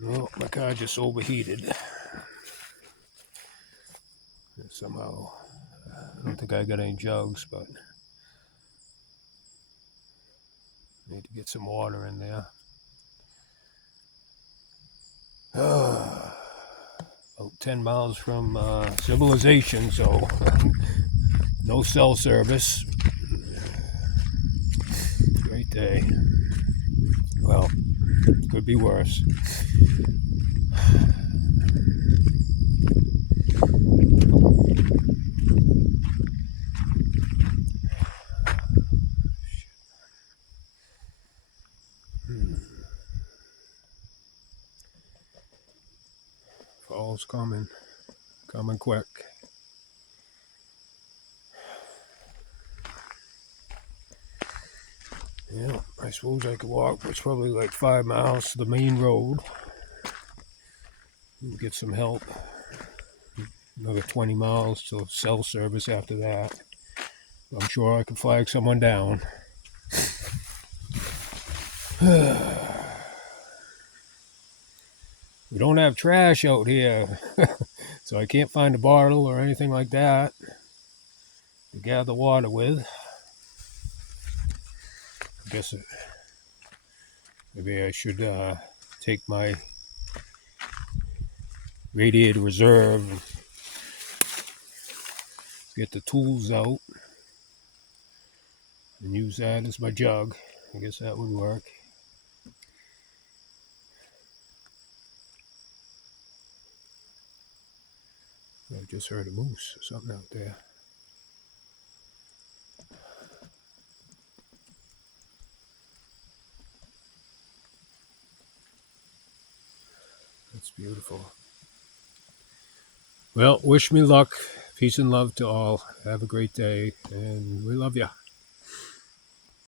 Well, my car just overheated. Somehow, I don't think I got any jugs, but need to get some water in there. About 10 miles from civilization, so no cell service. Great day. Well, could be worse. Fall's coming quick. Yeah, I suppose I could walk. It's probably like 5 miles to the main road. Get some help. Another 20 miles to cell service after that. I'm sure I can flag someone down. We don't have trash out here, so I can't find a bottle or anything like that to gather water with. I guess maybe I should take my radiator reserve and get the tools out and use that as my jug. I guess that would work. I just heard a moose or something out there. That's beautiful. Well, wish me luck. Peace and love to all. Have a great day, and we love you.